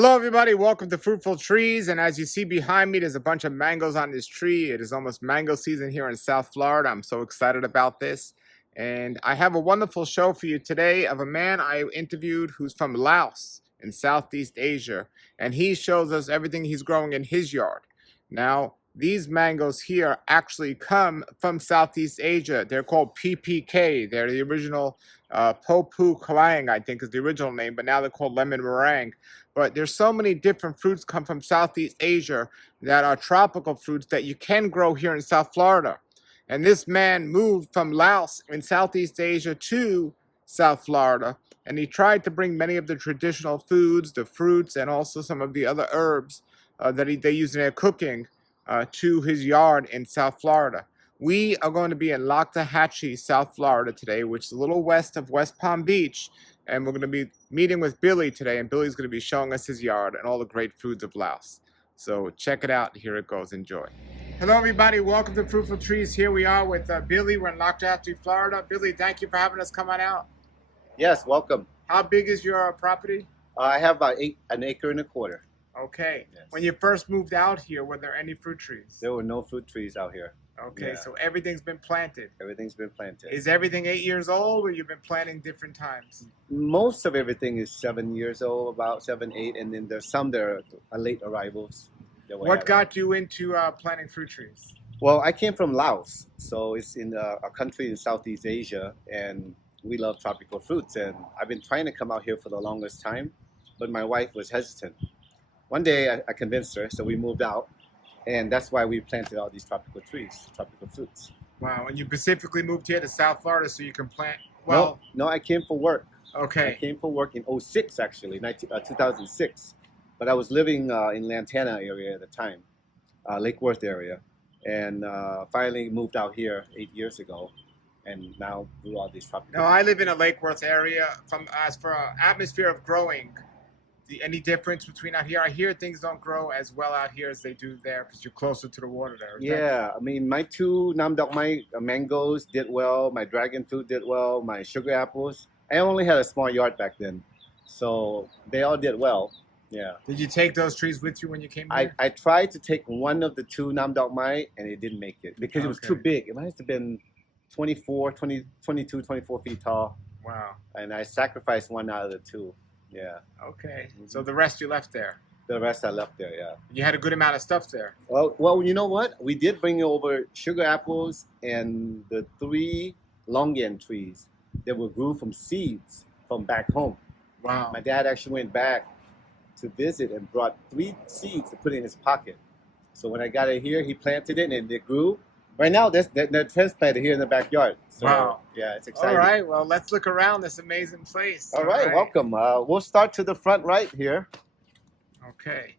Hello everybody, welcome to Fruitful Trees, and as you see behind me there's a bunch of mangoes on this tree. It is almost mango season here in South Florida. I'm so excited about this, and I have a wonderful show for you today of a man I interviewed who's from Laos in Southeast Asia, and he shows us everything he's growing in his yard. Now these mangoes here actually come from Southeast Asia. They're called PPK. They're the original Popu Kalang, I think is the original name, but now they're called lemon meringue. But there's so many different fruits come from Southeast Asia that are tropical fruits that you can grow here in South Florida. And this man moved from Laos in Southeast Asia to South Florida, and he tried to bring many of the traditional foods, the fruits, and also some of the other herbs that they use in their cooking to his yard in South Florida. We are going to be in Loxahatchee, South Florida today, which is a little west of West Palm Beach. And we're going to be meeting with Billy today, and Billy's going to be showing us his yard and all the great foods of Laos. So check it out. Here it goes. Enjoy. Hello, everybody. Welcome to Fruitful Trees. Here we are with Billy. We're in Loxahatchee, Florida. Billy, thank you for having us come on out. Yes, welcome. How big is your property? I have about an acre and a quarter. Okay. Yes. When you first moved out here, were there any fruit trees? There were no fruit trees out here. Okay, Yeah. so everything's been planted. Everything's been planted. Is everything 8 years old, or you've been planting different times? Most of everything is 7 years old, about 7, 8, and then there's some that are late arrivals. What got you into planting fruit trees? Well, I came from Laos, so it's in a country in Southeast Asia, and we love tropical fruits. And I've been trying to come out here for the longest time, but my wife was hesitant. One day I convinced her, so we moved out. And that's why we planted all these tropical trees, tropical fruits. Wow, and you specifically moved here to South Florida so you can plant, well... No, I came for work. Okay. I came for work in 2006, actually, 2006. But I was living in Lantana area at the time, Lake Worth area. And finally moved out here 8 years ago. And now grew all these tropical No, I live in a Lake Worth area. As for atmosphere of growing, any difference between out here? I hear things don't grow as well out here as they do there because you're closer to the water there. Yeah, I mean, my two Nam Dok Mai mangoes did well. My dragon fruit did well. My sugar apples. I only had a small yard back then, so they all did well. Yeah. Did you take those trees with you when you came here? I tried to take one of the two Nam Dok Mai, and it didn't make it because it was too big. It must have been 22, 24 feet tall. Wow. And I sacrificed one out of the two. Yeah. Okay. So the rest you left there? The rest I left there, yeah. You had a good amount of stuff there. Well, you know what? We did bring over sugar apples and the 3 longan trees that were grew from seeds from back home. Wow. My dad actually went back to visit and brought 3 seeds to put in his pocket. So when I got it here, he planted it and it grew. Right now, they're transplanted here in the backyard. So, wow. Yeah, it's exciting. All right. Well, let's look around this amazing place. All right. Welcome. We'll start to the front right here. Okay.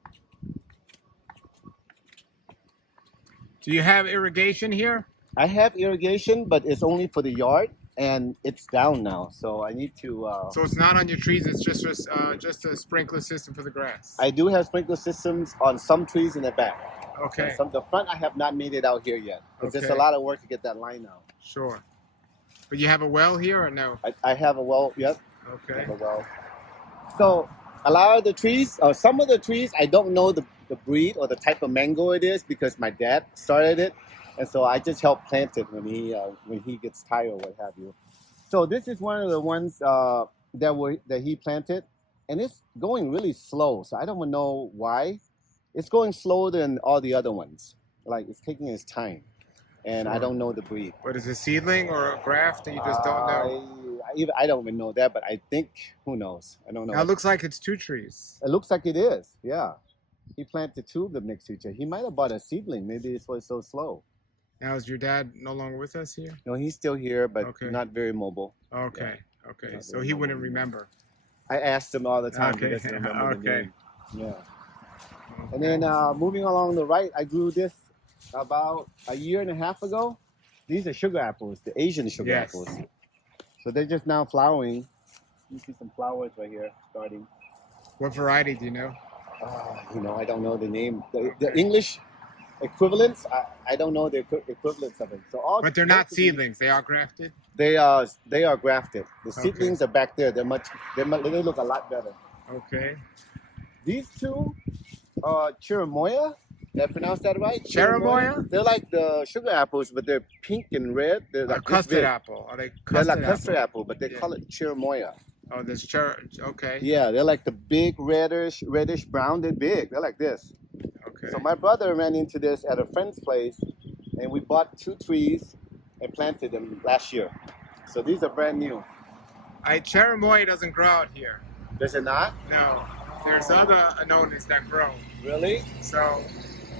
Do you have irrigation here? I have irrigation, but it's only for the yard, and it's down now. So I need to... So it's not on your trees. It's just a sprinkler system for the grass. I do have sprinkler systems on some trees in the back. Okay. The front, I have not made it out here yet. It's just a lot of work to get that line out. Sure. But you have a well here or no? I have a well, yep. Okay. I have a well. So a lot of the trees, some of the trees, I don't know the breed or the type of mango it is because my dad started it. And so I just help plant it when he gets tired or what have you. So this is one of the ones that he planted. And it's going really slow. So I don't know why. It's going slower than all the other ones. Like, it's taking its time. And sure. I don't know the breed. What is it, seedling or a graft that you just don't know? I don't even know that, but I think, who knows? I don't know. Now, it looks like it's 2 trees. It looks like it is, yeah. He planted 2 of them next to each other. He might have bought a seedling. Maybe it's why it's so slow. Now, is your dad no longer with us here? No, he's still here, but not very mobile. Okay, yeah. Okay. So he wouldn't remember. I asked him all the time. Okay, He doesn't remember the name. Yeah. Okay. And then moving along the right, I grew this about a year and a half ago. These are sugar apples, the Asian sugar apples. So they're just now flowering. You see some flowers right here starting. What variety do you know? I don't know the name. The English equivalents, I don't know the equivalents of it. So but they're not seedlings. They are grafted? They are grafted. The seedlings are back there. They look a lot better. Okay. These two are chirimoya. Did I pronounce that right? Cherimoya? They're like the sugar apples, but they're pink and red. They're Or like this custard big. apple? Are they They're like custard custard apple? apple, but they Yeah. call it chirimoya. Oh, there's okay. Yeah, they're like the big reddish brown. They're big. They're like this. Okay. So my brother ran into this at a friend's place, and we bought 2 trees and planted them last year. So these are brand new. Cherimoya doesn't grow out here. Does it not? No. There's other anonas that grow. Really? So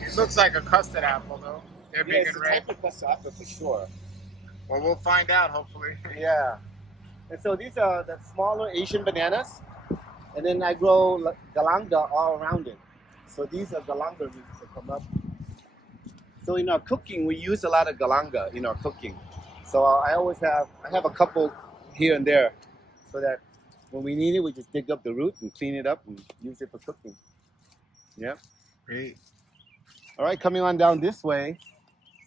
it looks like a custard apple though. They're Yeah, big it's and a red. type of custard apple for sure. Well, we'll find out hopefully. Yeah. And so these are the smaller Asian bananas. And then I grow galanga all around it. So these are galanga roots that come up. So in our cooking, we use a lot of galanga in our cooking. So I have a couple here and there so that when we need it, we just dig up the root and clean it up and use it for cooking. Yeah. Great. All right, coming on down this way.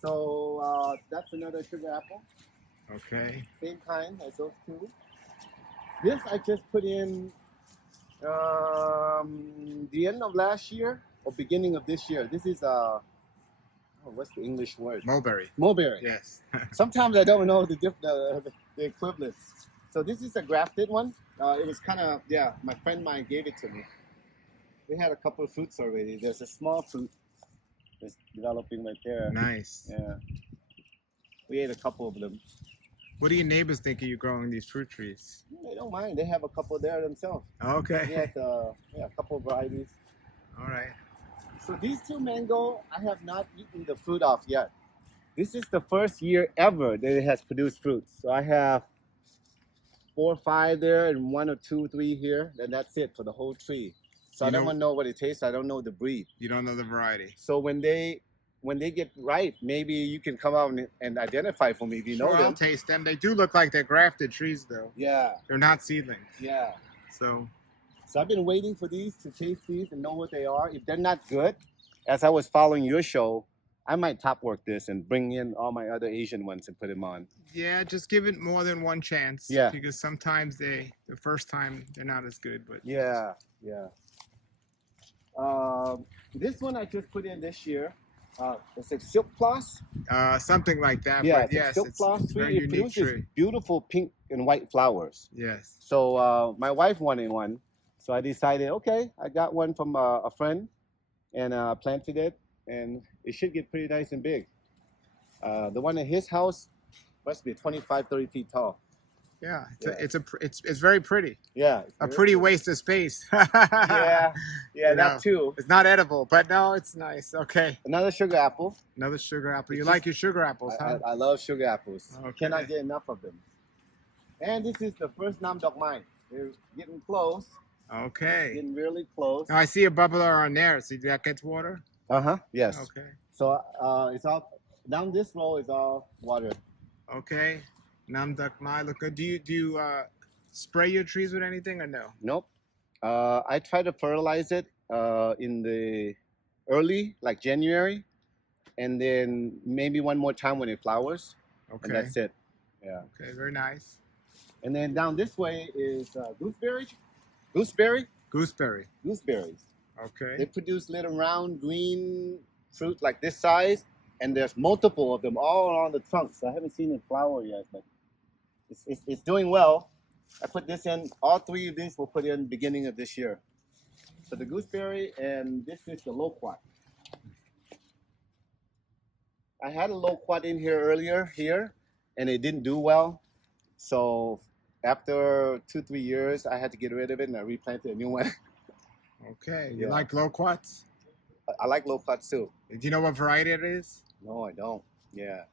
So that's another sugar apple. Okay. Same kind as those two. This I just put in the end of last year or beginning of this year. This is what's the English word? Mulberry. Mulberry. Yes. Sometimes I don't know the equivalents. So this is a grafted one. It was kind of, my friend mine gave it to me. We had a couple of fruits already. There's a small fruit that's developing right there. Nice. Yeah. We ate a couple of them. What do your neighbors think of you growing these fruit trees? They don't mind. They have a couple there themselves. Okay. We had a couple of varieties. All right. So these 2 mango, I have not eaten the fruit off yet. This is the first year ever that it has produced fruits. So I have 4 or 5 there and 1 or 2, 3 here. And that's it for the whole tree. So I don't know what it tastes. I don't know the breed. You don't know the variety. So when they get ripe, maybe you can come out and identify for me if you know them. I'll taste them. They do look like they're grafted trees though. Yeah. They're not seedlings. Yeah. So I've been waiting for these to taste these and know what they are. If they're not good, as I was following your show, I might top work this and bring in all my other Asian ones and put them on. yeah, just give it more than one chance. Yeah. Because sometimes the first time they're not as good, but Yeah. This one I just put in this year. It's a silk floss. something like that. Yeah, but yes, silk floss it's a very tree. It unique produces tree. beautiful pink and white flowers. Yes. So my wife wanted one, so I decided, okay, I got one from a friend, and planted it, and it should get pretty nice and big. The one at his house must be 25, 30 feet tall. Yeah, Yeah. it's very pretty. Yeah. A pretty waste of space. Yeah, You that know. too. It's not edible, but no, it's nice. Okay, Another sugar apple. another sugar apple. You It's like your sugar apples, huh? I love sugar apples. Okay. Cannot get enough of them. And this is the first nam dok mine. They're getting close. Okay. Getting really close. Now I see a bubbler on there. See that gets water? Yes. Okay. So it's all down this row is all water. Okay. Nam Duck Mai, look good. Do you spray your trees with anything or no? Nope. I try to fertilize it in the early, like January, and then maybe one more time when it flowers, and Okay. that's it. Yeah. Okay, very nice. And then down this way is gooseberries. Gooseberry. They Okay. produce little round green fruit like this size, and there's multiple of them all around the trunk. So I haven't seen it flower yet, but it's doing well. I put this in. All 3 of these we'll put in beginning of this year. So the gooseberry, and this is the loquat. I had a loquat in here earlier and it didn't do well. So after 2-3 years, I had to get rid of it and I replanted a new one. Okay. You Yeah. like loquats? I like loquats too. Do you know what variety it is? No, I don't. Yeah.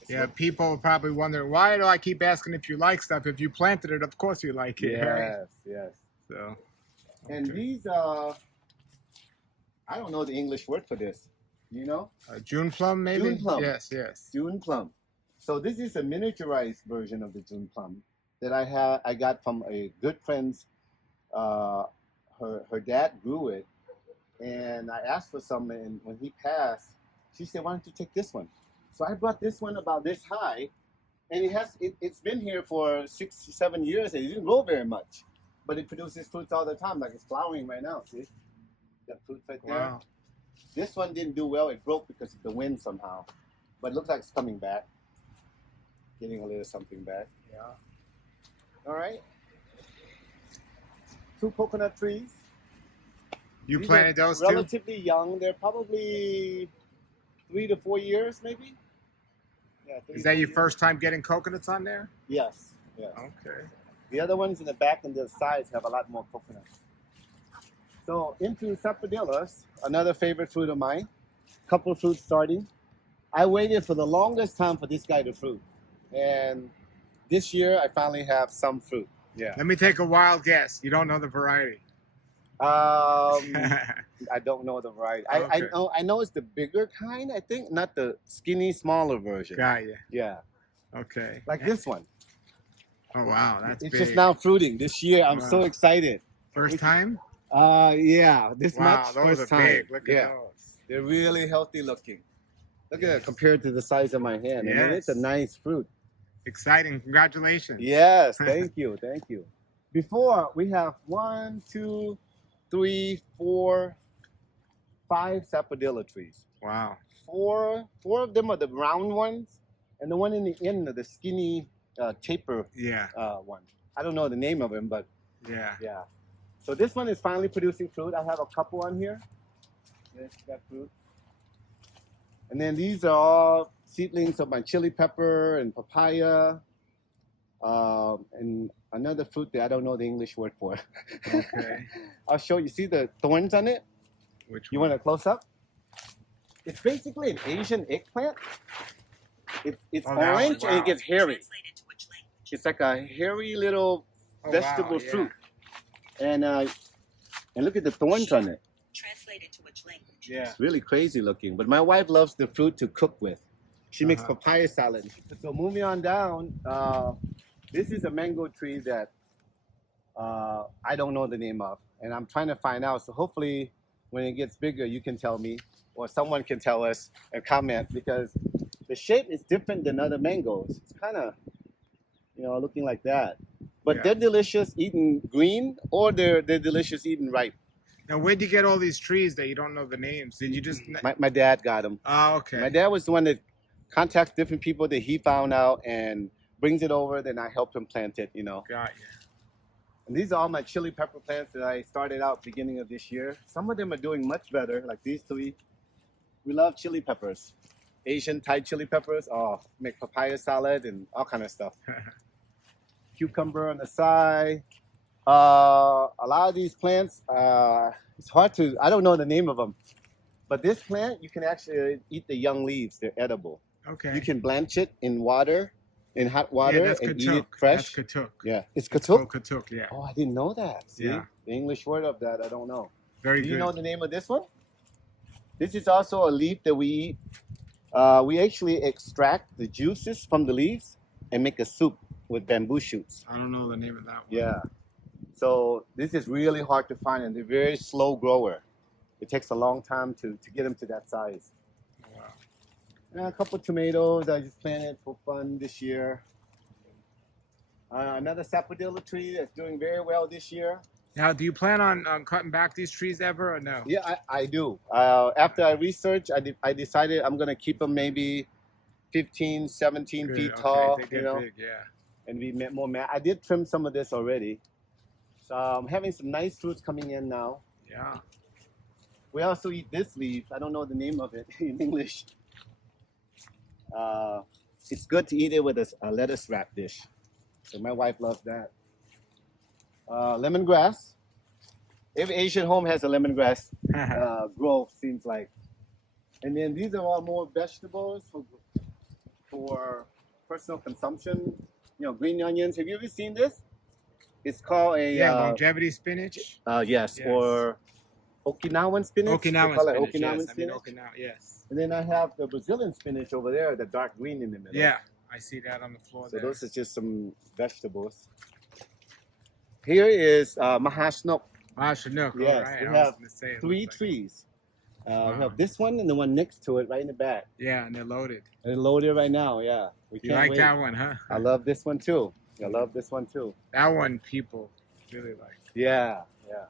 It's Yeah, what- people probably wonder, why do I keep asking if you like stuff? If you planted it, of course you like it, right? Yes. So, And okay. these, I don't know the English word for this. You know? June plum, maybe? June plum. Yes, yes. June plum. So this is a miniaturized version of the June plum that I got from a good friend's. Her dad grew it, and I asked for some, and when he passed, she said, "Why don't you take this one?" So I brought this one about this high, and it's been here for 6-7 years, and it didn't grow very much, but it produces fruits all the time, like it's flowering right now. See? Got fruits right there. Wow. This one didn't do well. It broke because of the wind somehow. But it looks like it's coming back. Getting a little something back. Yeah. All right. 2 coconut trees. You These planted are those too? relatively young. They're probably 3 to 4 years, maybe. Yeah. Is that your first time getting coconuts on there? Yes. Yes. Okay. The other ones in the back and the sides have a lot more coconuts. So into sapodillas, another favorite fruit of mine. Couple of fruits starting. I waited for the longest time for this guy to fruit, and this year I finally have some fruit. Yeah. Let me take a wild guess. You don't know the variety. I don't know the variety. Okay. I know it's the bigger kind. I think not the skinny, smaller version. Got you. Yeah. Okay. Like this one. Oh wow, that's It's big. just now fruiting this year. I'm so Wow. excited. First time? Yeah, this Wow, much those first are time. big. Look Yeah, at those. they're really healthy looking. Look at it compared to the size of my hand. I mean, it's a Yes. nice fruit. Exciting. Congratulations. Yes, thank you, thank you. Before we have 1, 2, 3, 4, 5 sapodilla trees. Wow. Four of them are the round ones, and the one in the end are the skinny taper Yeah. one. I don't know the name of them, but Yeah. yeah. So this one is finally producing fruit. I have a couple on here. There's that fruit. And then these are all seedlings of my chili pepper and papaya, and another fruit that I don't know the English word for. Okay. I'll show you. See the thorns on it? Which You one? want a close up? It's basically an Asian eggplant. It's Oh, that one, orange and wow. it gets hairy. It's like a hairy little Oh, vegetable wow, yeah. fruit. And look at the thorns on it. Translated to which language? Yeah. It's really crazy looking. But my wife loves the fruit to cook with. She makes Uh-huh. papaya salad. So moving on down, this is a mango tree that I don't know the name of. And I'm trying to find out. So hopefully when it gets bigger, you can tell me. Or someone can tell us and comment. Because the shape is different than other mangoes. It's kind of, looking like that. But Yeah. they're delicious eaten green, or they're delicious eaten ripe. Now, where'd you get all these trees that you don't know the names? Did you just? My dad got them. Oh, okay. My dad was the one that contacts different people that he found out and brings it over. Then I helped him plant it, Got you. And these are all my chili pepper plants that I started out beginning of this year. Some of them are doing much better, like these 3. We love chili peppers. Asian Thai chili peppers. Oh, make papaya salad and all kind of stuff. Cucumber on the side. A lot of these plants, it's hard to, I don't know the name of them. But this plant, you can actually eat the young leaves. They're edible. Okay. You can blanch it in water, in hot water, that's and eat katuk. it fresh. That's katuk. Yeah, it's It's katuk. called katuk, yeah. Oh, I didn't know that. See? Yeah. The English word of that, I don't know. Very Do good. you know the name of this one? This is also a leaf that we eat. We actually extract the juices from the leaves and make a soup with bamboo shoots. I don't know the name of that one. Yeah. So this is really hard to find, and they're very slow grower. It takes a long time to get them to that size. Wow. And a couple tomatoes I just planted for fun this year. Another sapodilla tree that's doing very well this year. Now, do you plan on cutting back these trees ever or no? Yeah, I do. After I researched, I decided I'm going to keep them maybe 15, 17 Good, feet okay, tall, they get big, yeah. and be more I did trim some of this already. So I'm having some nice fruits coming in now. Yeah. We also eat this leaf. I don't know the name of it in English. It's good to eat it with a lettuce wrap dish. So my wife loves that. Lemongrass. Every Asian home has a lemongrass grove, seems like. And then these are all more vegetables for personal consumption. Green onions. Have you ever seen this? It's called a longevity spinach. yes, Yes. or Okinawan spinach. They Okinawan call it spinach. Okinawan Yes, spinach. Okinawa. Yes. And then I have the Brazilian spinach over there, the dark green in the middle. Yeah, I see that on the floor So there. those are just some vegetables. Here is Mahasnook. Chinook. Yes, all right. we I was have gonna say it 3 looks like- trees. We Wow. have this one and the one next to it right in the back. Yeah, and they're loaded. And they're loaded right now, yeah. We You can't like wait. that one, huh? I love this one too. I love this one too. That one people really like. Yeah, yeah.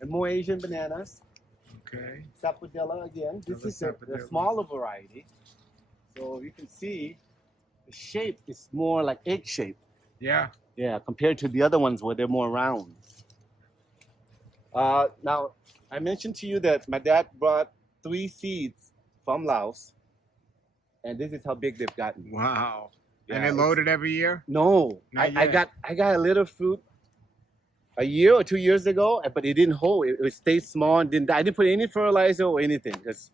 And more Asian bananas. Okay. Sapodilla again. This Another is the sapodilla. smaller variety. So you can see the shape is more like egg shape. Yeah. Yeah, compared to the other ones where they're more round. Now, I mentioned to you that my dad brought 3 seeds from Laos, and this is how big they've gotten. Wow. Yeah, And it loaded every year? No, Not I yet. got a little fruit a year or 2 years ago, but it didn't hold. It stayed small and I didn't put any fertilizer or anything because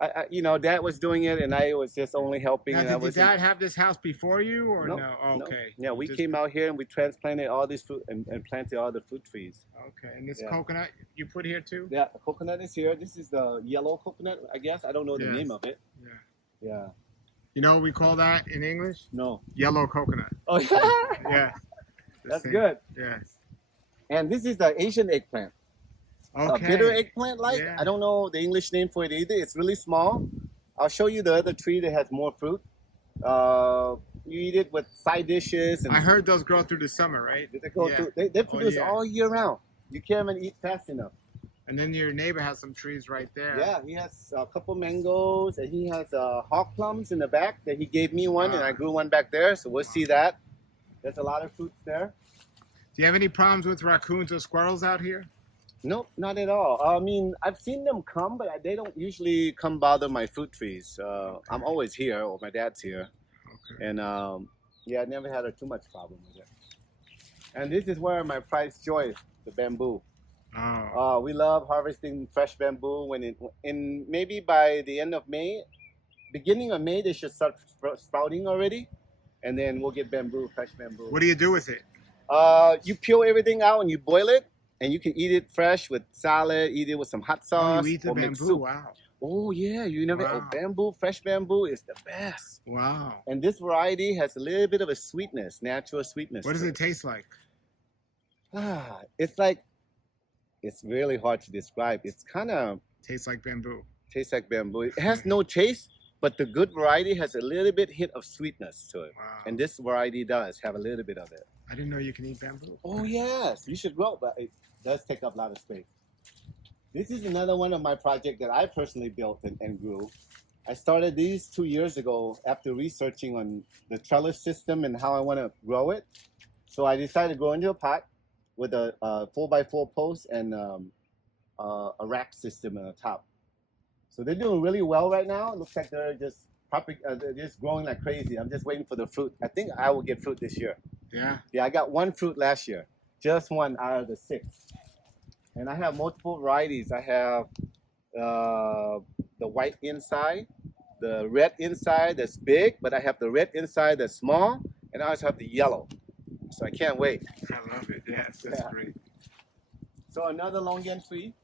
Dad was doing it and I was just only helping. Now, And I did your wasn't. dad have this house before you or No, no? no. Okay. Yeah, we Just- came out here and we transplanted all these fruit and planted all the fruit trees. Okay. And this Yeah. coconut you put here too? Yeah, the coconut is here. This is the yellow coconut, I guess. I don't know the Yes. name of it. Yeah. Yeah. You know what we call that in English? No. Yellow coconut. Oh, yeah. Yeah. That's Same. good. Yes. And this is the Asian eggplant. Okay. A bitter eggplant like. Yeah. I don't know the English name for it either. It's really small. I'll show you the other tree that has more fruit. You eat it with side dishes. And I heard those grow through the summer, right? they go Yeah. through. They produce yeah. all year round. You can't even eat fast enough. And then your neighbor has some trees right there. Yeah, he has a couple mangoes and he has hawk plums in the back that he gave me one and I grew one back there. So we'll see that. There's a lot of fruits there. Do you have any problems with raccoons or squirrels out here? Nope, not at all. I mean, I've seen them come, but they don't usually come bother my fruit trees. I'm always here, or my dad's here. Okay. And yeah, I never had too much problem with it. And this is where my prize joy is, the bamboo. Oh. We love harvesting fresh bamboo in maybe by the end of May, beginning of May, they should start sprouting already. And then we'll get bamboo, fresh bamboo. What do you do with it? You peel everything out and you boil it. And you can eat it fresh with salad, eat it with some hot sauce. Oh, you eat the or make bamboo? soup. Wow. Oh, yeah. You never. Wow. Oh, bamboo, fresh bamboo is the best. Wow. And this variety has a little bit of a sweetness, natural sweetness. What does to it taste like? It's like, it's really hard to describe. It's kind of Tastes like bamboo. tastes like bamboo. It has no taste, but the good variety has a little bit hit of sweetness to it. Wow. And this variety does have a little bit of it. I didn't know you can eat bamboo. Oh, yes. You should grow, but it does take up a lot of space. This is another one of my projects that I personally built and grew. I started these 2 years ago after researching on the trellis system and how I want to grow it. So I decided to grow into a pot with a 4x4 post and a rack system on the top. So they're doing really well right now. It looks like they're just growing like crazy. I'm just waiting for the fruit. I think I will get fruit this year. Yeah. Yeah, I got one fruit last year. Just one out of the 6. And I have multiple varieties. I have the white inside, the red inside that's big, but I have the red inside that's small, and I also have the yellow. So I can't wait. I love it. Yes, that's Yeah. great. So another longan tree.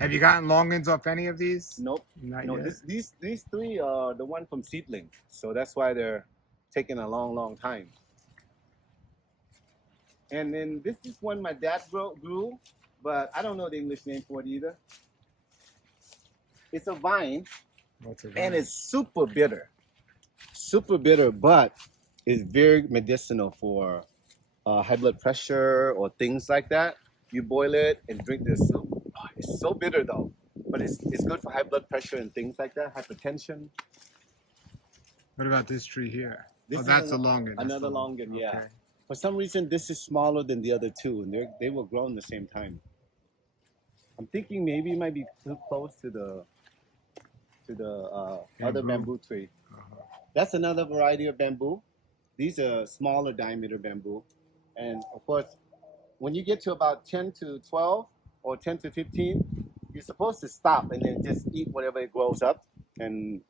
Have you gotten longans off any of these? Nope. Not No, yet. these 3 are the one from seedling. So that's why they're taking a long time. And then this is one my dad grew, but I don't know the English name for it either. It's a vine, What's it and it's super bitter. Super bitter, but it's very medicinal for high blood pressure or things like that. You boil it and drink this soup. Oh, it's so bitter though, but it's good for high blood pressure and things like that, hypertension. What about this tree here? This Oh, is that's a longan. That's another the- longan, yeah. Okay. For some reason, this is smaller than the other 2, and they were grown the same time. I'm thinking maybe it might be too close to the other bamboo tree. Uh-huh. That's another variety of bamboo. These are smaller diameter bamboo, and of course, when you get to about 10 to 12 or 10 to 15, you're supposed to stop and then just eat whatever it grows up, and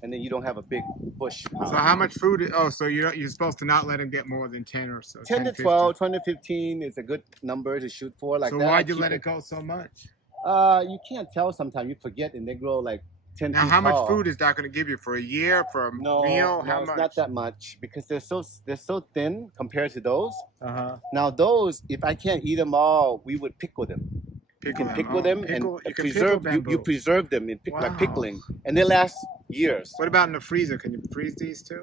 then you don't have a big bush. So how much food? So you're supposed to not let them get more than 10 or so. 10 to 15. 12, 20 to 15 is a good number to shoot for. Like So that. why'd you Keep let it go so much? You can't tell sometimes. You forget, and they grow like 10 Now, feet how much tall. food is that going to give you for a year, for a No, meal? How it's much? not that much because they're so thin compared to those. Uh-huh. Now those, if I can't eat them all, we would pickle them. You can pickle them and you can preserve. pickle You bamboo. preserve them in by Wow. pickling, and they last years. What about in the freezer? Can you freeze these too?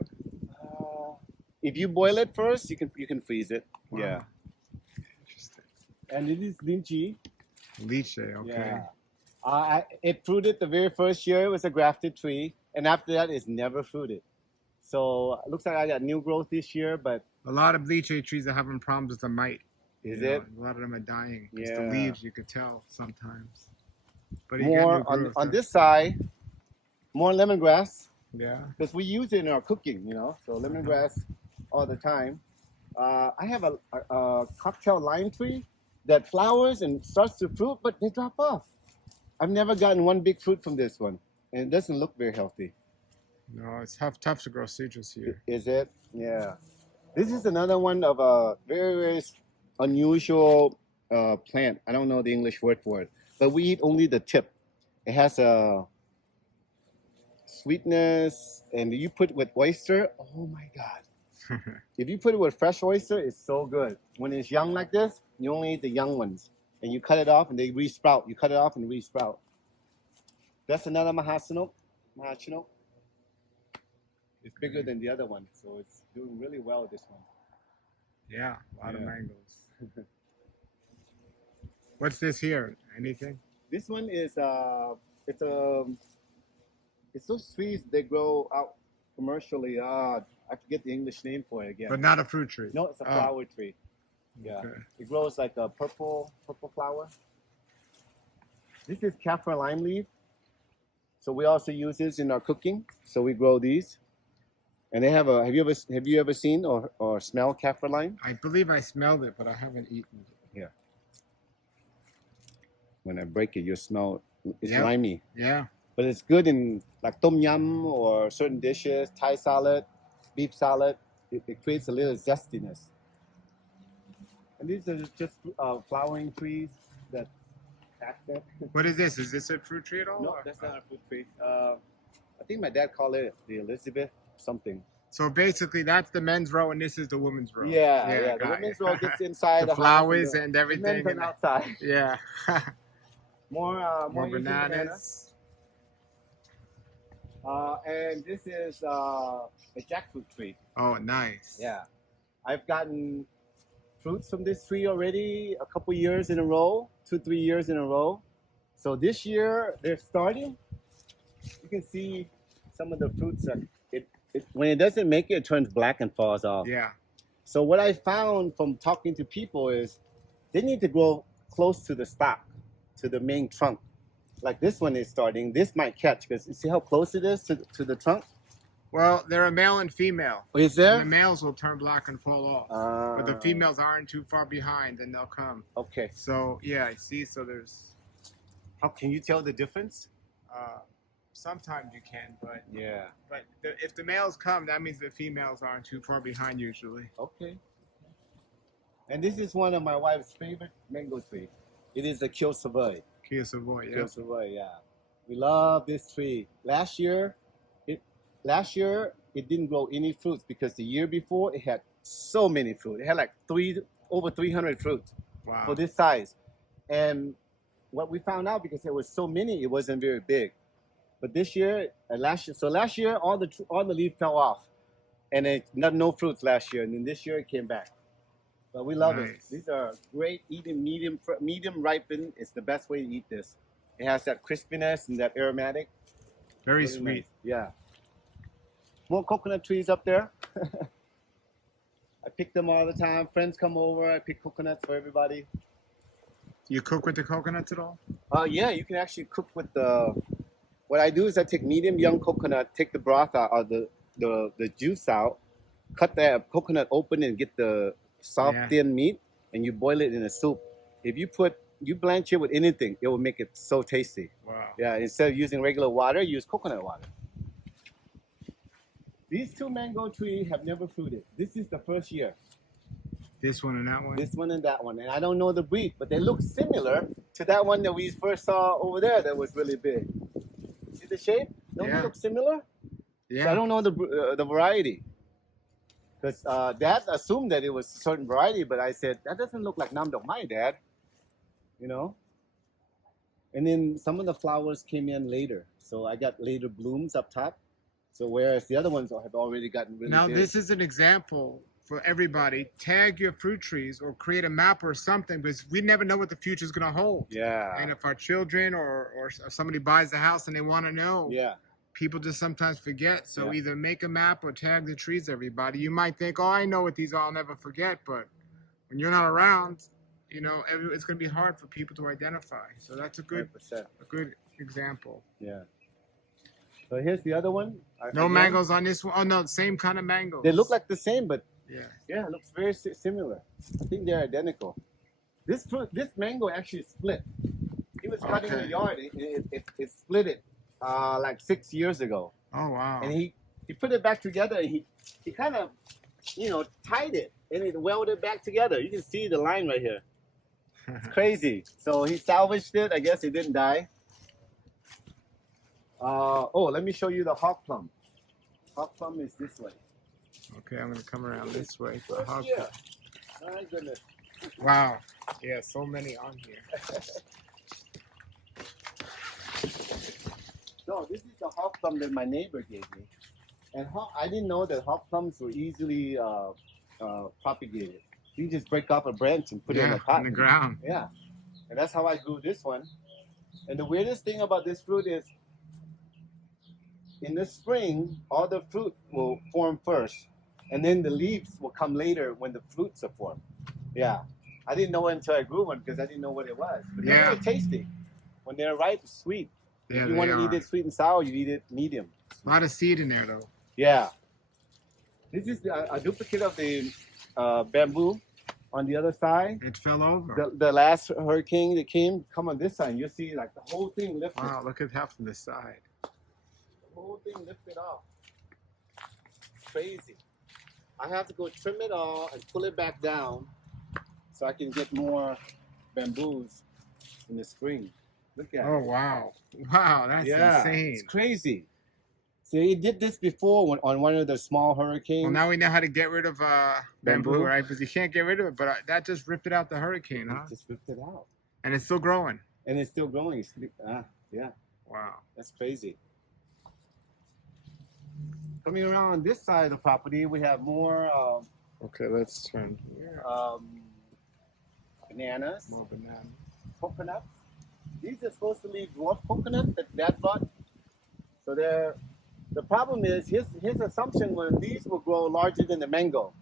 If you boil it first, you can freeze it. Wow. Yeah. Interesting. And it is lychee. Lychee, okay. Yeah. It fruited the very first year. It was a grafted tree, and after that, it's never fruited. So it looks like I got new growth this year, but A lot of lychee trees are having problems with the mite. is You know, it a lot of them are dying because the Yeah. leaves you could tell sometimes. But you get more new growth. on That's this side? More lemongrass good. Yeah. because we use it in our cooking, you know. So lemongrass all the time. I have a cocktail lime tree that flowers and starts to fruit, but they drop off. I've never gotten one big fruit from this one, and it doesn't look very healthy. No, it's tough to grow citrus here. Is it? Yeah. This is another one of a very unusual plant. I don't know the English word for it, but we eat only the tip. It has a sweetness, and you put it with oyster. Oh my god! If you put it with fresh oyster, it's so good. When it's young like this, you only eat the young ones, and you cut it off, and they resprout. You cut it off and resprout. That's another mahasino. It's bigger than the other one, so it's doing really well. This one. Yeah, a lot of Yeah. mangoes. What's this here? Anything? This one is it's those trees they grow out commercially. I forget the English name for it again. But not a fruit tree. No, it's a Oh. flower tree. Yeah, Okay. it grows like a purple flower. This is kaffir lime leaf. So we also use this in our cooking. So we grow these, and they have a. Have you ever seen or smelled kaffir lime? I believe I smelled it, but I haven't eaten it. When I break it, you smell it's Yep. limey. Yeah. But it's good in like tom yum or certain dishes, Thai salad, beef salad. It creates a little zestiness. And these are just flowering trees that accent. What is this? Is this a fruit tree at all? No, or- that's not a fruit tree. I think my dad called it the Elizabeth something. So basically, that's the men's row, and this is the women's row. Yeah. The got women's it. row gets inside the the flowers house and the everything. men's are outside. Yeah. More More Asian bananas. and this is a jackfruit tree. Oh, nice. Yeah, I've gotten fruits from this tree already a couple years in a row, 2-3 years in a row. So this year they're starting. You can see some of the fruits. When it doesn't make it, it turns black and falls off. Yeah. So what I found from talking to people is they need to grow close to the stock, to the main trunk. Like this one is starting. This might catch because you see how close it is to the trunk. Well, they're a male and female. Is And there? the males will turn black and fall off. But the females aren't too far behind, and they'll come. Okay. So yeah, I see. So there's. How can you tell the difference? Sometimes you can, but Yeah. if the males come, that means the females aren't too far behind usually. Okay. And this is one of my wife's favorite mango tree. It is the Kyo Savoy. Kia Savoy, yeah. Kyo Savoy, yeah. We love this tree. Last year it didn't grow any fruits because the year before it had so many fruit. It had like over 300 fruits Wow. for this size. And what we found out, because there was so many, it wasn't very big. But this year, last year all the leaves fell off, and no fruits last year. And then this year it came back. But we love it. Nice. These are great eating, medium ripened. It's the best way to eat this. It has that crispiness and that aromatic. Very Really sweet. nice. Yeah. More coconut trees up there. I pick them all the time. Friends come over. I pick coconuts for everybody. You cook with the coconuts at all? Yeah, you can actually cook with the. What I do is I take medium young coconut, take the broth out, or the juice out, cut the coconut open and get the soft Yeah. thin meat, and you boil it in a soup. If you blanch it with anything, it will make it so tasty. Wow. Yeah, instead of using regular water, use coconut water. These two mango trees have never fruited. This is the first year. This one and that one? This one and that one. And I don't know the breed, but they look similar to that one that we first saw over there that was really big. See the shape? Don't Yeah. they look similar? So I Yeah. don't know the variety. Because Dad assumed that it was a certain variety, but I said, that doesn't look like Nam Dok Mai, Dad. You know? And then some of the flowers came in later. So I got later blooms up top. So whereas the other ones have already gotten really Now, big. this is an example for everybody, tag your fruit trees or create a map or something, because we never know what the future is going to hold. Yeah. And if our children or somebody buys the house and they want to know, Yeah. people just sometimes forget. So Yeah. either make a map or tag the trees, everybody. You might think, oh, I know what these are, I'll never forget. But when you're not around, you know, it's going to be hard for people to identify. So that's a good 100%. example. Yeah. So here's the other one. No Again, mangoes on this one. Oh, no, same kind of mangoes. they look like the same, but Yeah. yeah, it looks very similar. I think they're identical. This mango actually split. He was cutting the Okay. yard. It split it like 6 years ago. Oh, wow. And he put it back together. And he kind of, you know, tied it and it welded back together. You can see the line right here. It's crazy. So he salvaged it. I guess it didn't die. Oh, let me show you the hawk plum. Hawk plum is this way. Okay, I'm going to come around this way. For First hawk year. My goodness. Wow. Yeah, so many on here. No, this is the hawk plum that my neighbor gave me. And I didn't know that hawk plums were easily propagated. You just break off a branch and put it in a pot. In the ground. Yeah. And that's how I grew this one. And the weirdest thing about this fruit is in the spring, all the fruit will form first. And then the leaves will come later when the fruits are formed. Yeah. I didn't know it until I grew one because I didn't know what it was. But they're really tasty. When they're ripe, sweet. Yeah, if you want to eat it sweet and sour, you eat it medium. A lot of seed in there, though. Yeah. This is a duplicate of the bamboo on the other side. It fell over. The last hurricane that came, come on this side. You'll see like the whole thing lifted. Wow, look at that from the side. The whole thing lifted off. Crazy. I have to go trim it all and pull it back down so I can get more bamboos in the spring. Look at it. Oh, wow. Wow, that's insane. It's crazy. So he did this before on one of the small hurricanes. Well, now we know how to get rid of bamboo, Bamboo? right? Because you can't get rid of it, but that just ripped it out the hurricane, huh? It just ripped it out. And it's still growing. And it's still growing. Yeah. Wow. That's crazy. Coming around on this side of the property, we have more Okay, let's turn here. bananas, More bananas. coconuts. These are supposed to be dwarf coconuts that Dad bought. So the problem is his assumption was these will grow larger than the mango.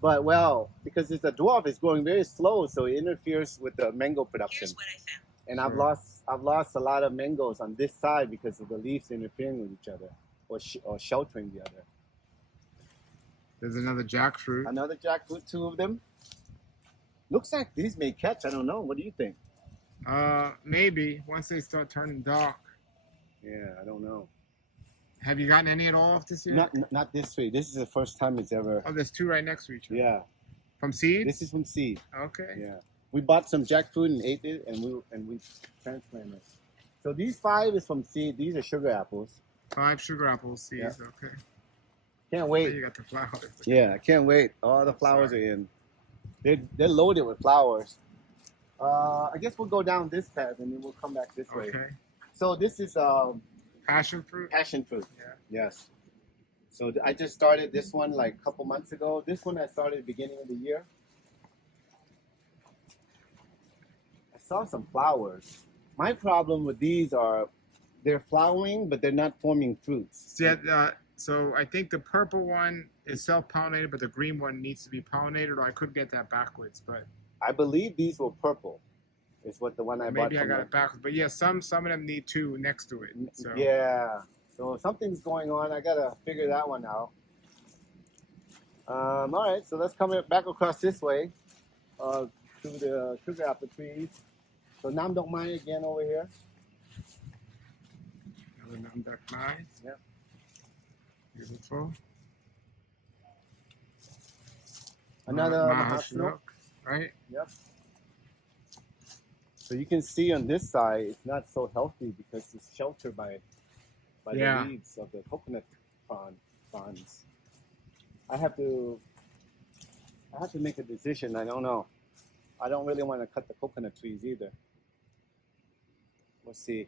But well, because it's a dwarf, it's growing very slow, so it interferes with the mango production. Here's what I found. And I've lost a lot of mangoes on this side because of the leaves interfering with each other or sheltering the other. There's another jackfruit. Another jackfruit, 2 of them. Looks like these may catch. I don't know. What do you think? Maybe once they start turning dark. Yeah, I don't know. Have you gotten any at all off this year? Not this way. This is the first time it's ever. Oh, there's 2 right next to each other. Yeah. From seed? This is from seed. Okay. Yeah. We bought some jackfruit and ate it, and we transplanted it. So these 5 is from seed. These are sugar apples. 5 sugar apple seeds. Okay. Can't There wait. you got the flowers. Yeah, I can't wait. All the flowers are in. They're loaded with flowers. I guess we'll go down this path and then we'll come back this way. Okay. So this is Passion fruit? passion fruit. Yeah. Yes. So I just started this one like a couple months ago. This one I started at the beginning of the year. I saw some flowers. My problem with these are they're flowering, but they're not forming fruits. See, so I think the purple one is self-pollinated, but the green one needs to be pollinated, or I could get that backwards, but I believe these were purple. Is what the one I bought maybe I from got the- it backwards. But yeah, some of them need 2 next to it. So. Yeah. So something's going on. I gotta figure that one out. All right. So let's come back across this way to the sugar apple trees. So Nam Dok Mai again over here. Another Namdak Mai. Yep. Beautiful. Another Mahasnook, Mahasnook. right? Yep. So you can see on this side, it's not so healthy because it's sheltered by Yeah. the leaves of the coconut fronds. I have to make a decision. I don't know. I don't really want to cut the coconut trees either. We'll see.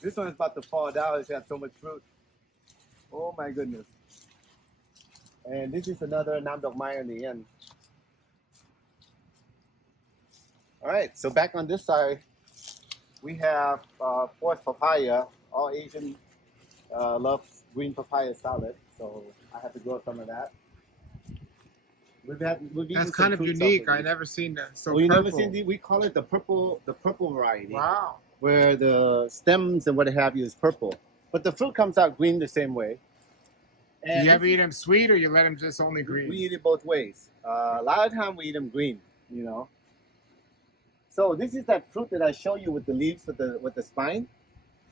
This one's about to fall down. It's got so much fruit. Oh my goodness. And this is another Nam Dok Mai on the end. All right, so back on this side, we have forest papaya. All Asian love green papaya salad, so I have to grow some of that. We've eaten That's some kind of fruits unique. off of I these. never seen that. So Oh, you never purple. seen the? We call it the purple variety, Wow. where the stems and what have you is purple, but the fruit comes out green the same way. Do And you this ever eat them sweet or you let them just only green? we eat it both ways. A lot of time we eat them green, you know. So this is that fruit that I show you with the leaves with the spine.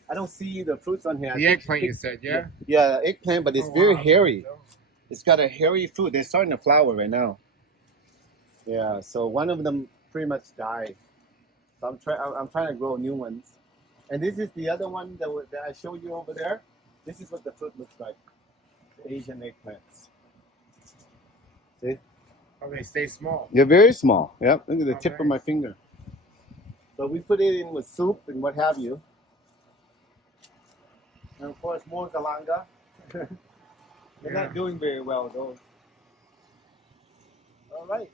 I don't see the fruits on here. The eggplant you said, yeah? Yeah, eggplant, but it's Oh, very wow. hairy. It's got a hairy fruit. They're starting to flower right now. Yeah, so one of them pretty much died. So I'm trying to grow new ones. And this is the other one that I showed you over there. This is what the fruit looks like. The Asian eggplants. See? Oh, they stay small. They're very small. Yep, look at the Oh, tip of nice. my finger. But we put it in with soup and what have you. And of course, more galanga. They're not doing very well, those. All right.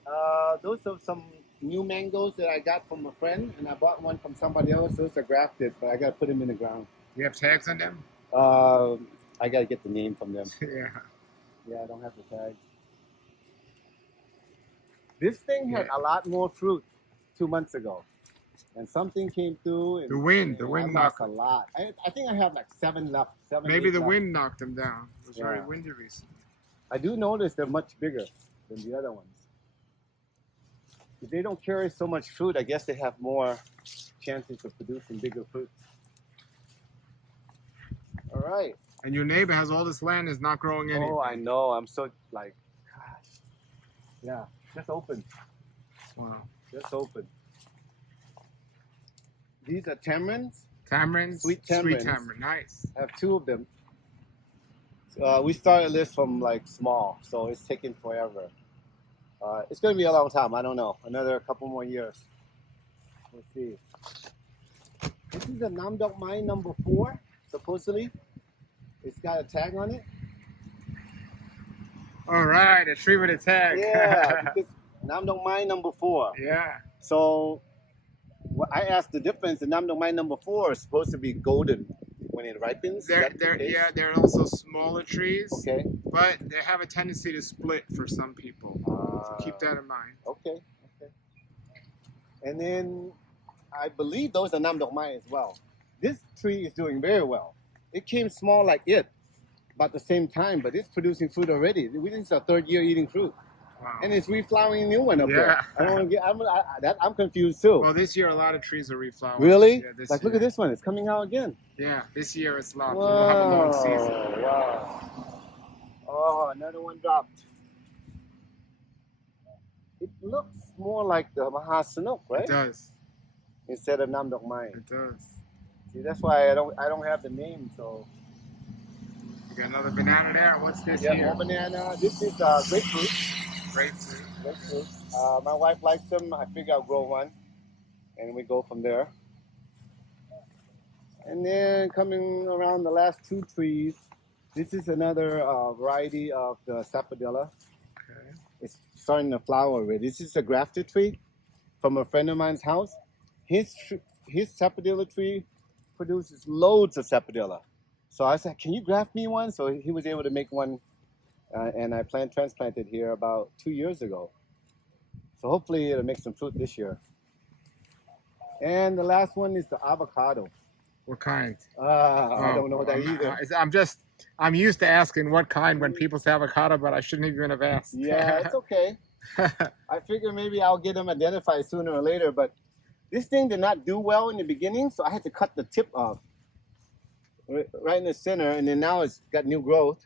Those are some new mangoes that I got from a friend, and I bought one from somebody else. Those are grafted, but I got to put them in the ground. You have tags on them? I got to get the name from them. Yeah. Yeah, I don't have the tag. This thing had a lot more fruit 2 months ago. And something came through. And, The wind I knocked lost a lot. I think I have like 7 left. Maybe 8 the left. wind knocked them down. It was very Yeah. windy recently. I do notice they're much bigger than the other ones. If they don't carry so much fruit, I guess they have more chances of producing bigger fruits. All right. And your neighbor has all this land, is not growing anything. Oh, I know. I'm so like, gosh. Yeah, just open. Wow. Just open. These are tamarinds. Tamarinds? Sweet Sweet tamarinds. tamarind, nice. I have 2 of them. We started this from like small, so it's taking forever. It's going to be a long time. I don't know. Another couple more years. Let's see. This is a Nam Dok Mai number 4, supposedly. It's got a tag on it. All right, a tree with a tag. Yeah, because Nam Dok Mai number 4. Yeah. So I asked the difference. The Nam Dok Mai number 4 is supposed to be golden when it ripens. They're also smaller trees, Okay. but they have a tendency to split for some people. So keep that in mind. Okay. And then I believe those are Nam Dok Mai as well. This tree is doing very well. It came small like it, about the same time, but it's producing fruit already. This is our 3rd year eating fruit. Wow. And it's reflowering a new one up Yeah. there. I don't want to get. I'm confused too. Well, this year a lot of trees are reflowering. Really? Yeah, Like, look at this one. It's coming out again. Yeah, this year it's a lot. We'll have a long season. Wow. Oh, another one dropped. It looks more like the Mahasanuk, right? It does. Instead of Nam Dok Mai. It does. See, that's why I don't have the name. So You got another banana there. What's this yeah, here? more banana. This is grapefruit. Grapefruit. Grapefruit. My wife likes them. I figure I'll grow one, and we go from there. And then coming around the last 2 trees, this is another variety of the sapodilla. Okay. It's starting to flower already. This is a grafted tree from a friend of mine's house. His sapodilla tree produces loads of sapodilla. So I said, can you graft me one? So he was able to make one, and I transplanted here about 2 years ago. So hopefully it'll make some fruit this year. And the last one is the avocado. What kind? I don't know that either. I'm used to asking what kind when people say avocado, but I shouldn't even have asked. Yeah, it's okay. I figure maybe I'll get them identified sooner or later, but this thing did not do well in the beginning, so I had to cut the tip off right in the center, and then now it's got new growth.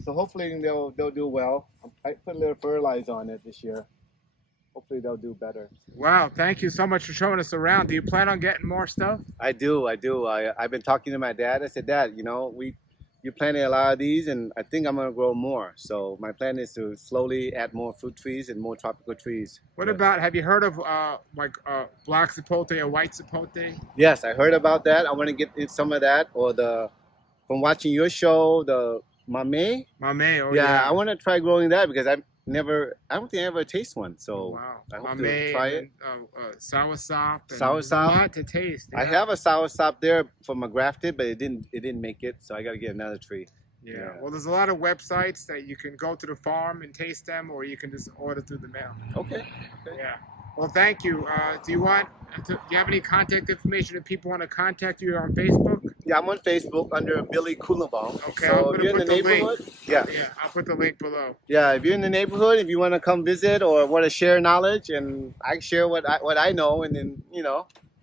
So hopefully they'll do well. I put a little fertilizer on it this year. Hopefully they'll do better. Wow, thank you so much for showing us around. Do you plan on getting more stuff? I do. I've been talking to my dad. I said, Dad, you planted a lot of these, and I think I'm going to grow more. So my plan is to slowly add more fruit trees and more tropical trees. What about, have you heard of black zapote or white zapote? Yes, I heard about that. I want to get some of that, or from watching your show, the Mame. Mame, oh Yeah, yeah. I want to try growing that because I don't think I ever taste one. Oh, So wow. I hope Mame, to try and it. then soursop, and there's a Soursop. lot to taste. I Yeah. have a soursop there from a grafted, but it didn't make it, so I got to get another tree. Yeah. Yeah. Well, there's a lot of websites that you can go to the farm and taste them, or you can just order through the mail. Okay. Yeah. Well, thank you. Do you have any contact information if people want to contact you on Facebook? Yeah, I'm on Facebook under Billy Kounlavong. Okay, I'm So if gonna you're in the put the link. neighborhood, yeah, Yeah, I'll put the link below. yeah, if you're in the neighborhood, if you want to come visit or want to share knowledge, and I share what I know, and then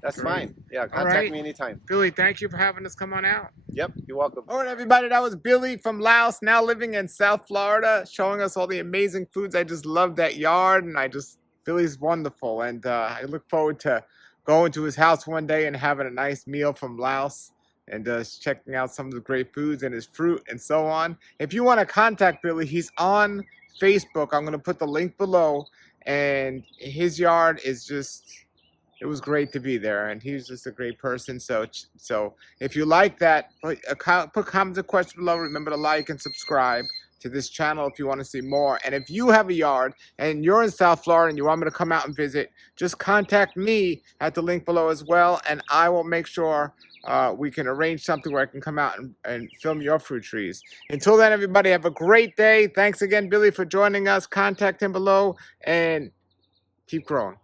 that's Great. fine. Yeah, All contact right. me anytime. Billy, thank you for having us come on out. Yep, you're welcome. All right, everybody, that was Billy from Laos, now living in South Florida, showing us all the amazing foods. I just love that yard, and Billy's wonderful, and I look forward to going to his house one day and having a nice meal from Laos and checking out some of the great foods and his fruit and so on. If you want to contact Billy, he's on Facebook. I'm going to put the link below, and his yard is just... it was great to be there, and he's just a great person. So if you like that, put comments and questions below. Remember to like and subscribe to this channel if you want to see more. And if you have a yard and you're in South Florida and you want me to come out and visit, just contact me at the link below as well, and I will make sure we can arrange something where I can come out and film your fruit trees. Until then, everybody, have a great day. Thanks again, Billy, for joining us. Contact him below and keep growing.